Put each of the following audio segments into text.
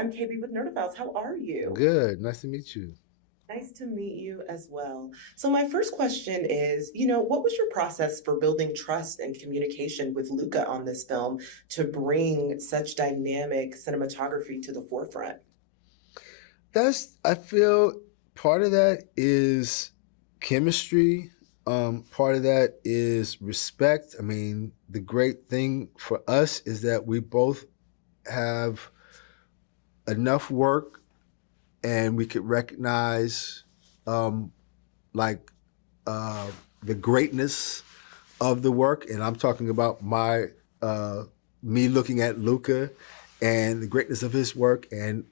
I'm KB with Nerdophiles. How are you? Good. Nice to meet you. Nice to meet you as well. So my first question is, what was your process for building trust and communication with Luca on this film to bring such dynamic cinematography to the forefront? I feel part of that is chemistry. Part of that is respect. I mean, the great thing for us is that we both have enough work and we could recognize um, like uh, the greatness of the work. And I'm talking about uh, me looking at Luca and the greatness of his work. And,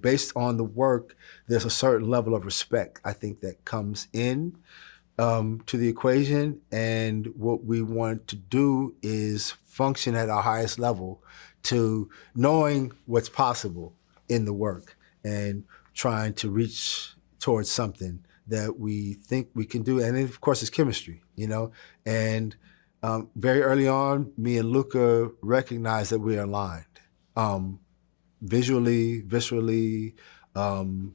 based on the work, there's a certain level of respect, I think, that comes in to the equation. And what we want to do is function at our highest level to knowing what's possible in the work and trying to reach towards something that we think we can do. And then, of course, it's chemistry, and very early on, me and Luca recognized that we are aligned, um, visually, viscerally,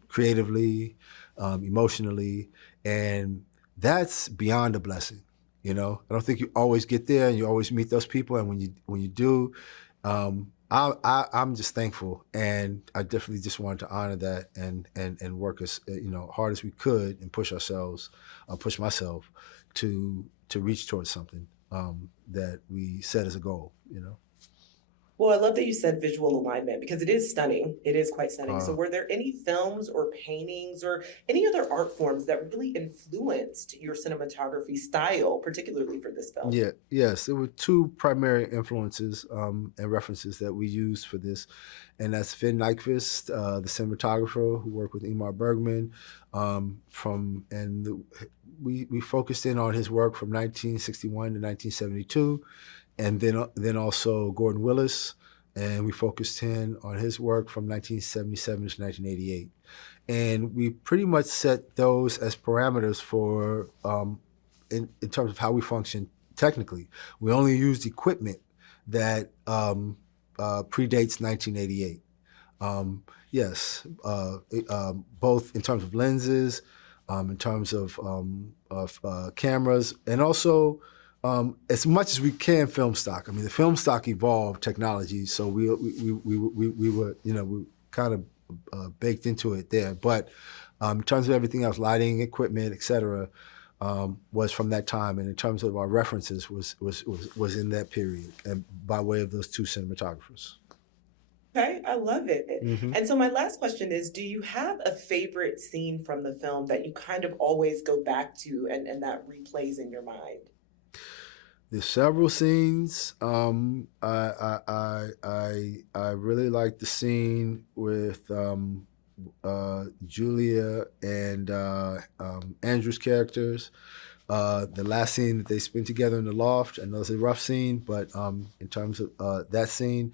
creatively, emotionally, and that's beyond a blessing. I don't think you always get there, and you always meet those people. And when you do, I'm just thankful, and I definitely just wanted to honor that and work as hard as we could and push ourselves, push myself to reach towards something that we set as a goal. Well, I love that you said visual alignment because it is stunning. It is quite stunning. So, Uh, were there any films or paintings or any other art forms that really influenced your cinematography style, particularly for this film? Yeah, yes, there were two primary influences and references that we used for this, and that's Finn Nykvist, the cinematographer who worked with Ingmar Bergman, from and the, we focused in on his work from 1961 to 1972, and then also Gordon Willis, and we focused in on his work from 1977 to 1988, and we pretty much set those as parameters for in terms of how we function technically. We only used equipment that predates 1988. Yes, both in terms of lenses, in terms of cameras, and also as much as we can film stock. I mean, the film stock evolved technology, so we were we kind of baked into it there. But in terms of everything else, lighting, equipment, etc., was from that time, and in terms of our references, was in that period, and by way of those two cinematographers. Okay, I love it. Mm-hmm. And so, my last question is, do you have a favorite scene from the film that you kind of always go back to and that replays in your mind? There's several scenes. I really like the scene with Julia and Andrew's characters. The last scene that they spend together in the loft. I know it's a rough scene, but in terms of that scene,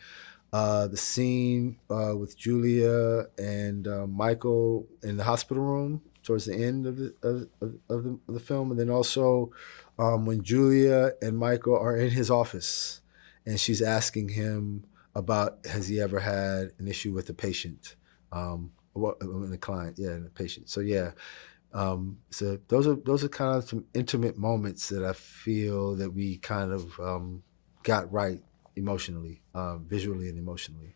the scene with Julia and Michael in the hospital room towards the end of the film, and then also when Julia and Michael are in his office, and she's asking him about has he ever had an issue with a patient, what the client, yeah, and the patient. So yeah, so those are kind of some intimate moments that I feel that we kind of got right emotionally, visually and emotionally.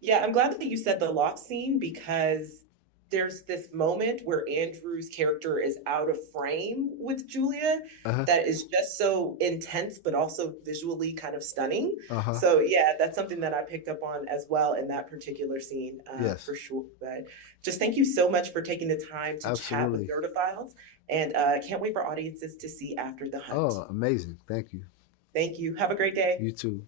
Yeah, I'm glad that you said the loft scene because there's this moment where Andrew's character is out of frame with Julia Uh huh. that is just so intense, but also visually kind of stunning. Uh huh. So, yeah, that's something that I picked up on as well in that particular scene, Yes. for sure. But just thank you so much for taking the time to chat with Absolutely. Nerdophiles. And can't wait for audiences to see After the Hunt. Oh, amazing. Thank you. Thank you. Have a great day. You too.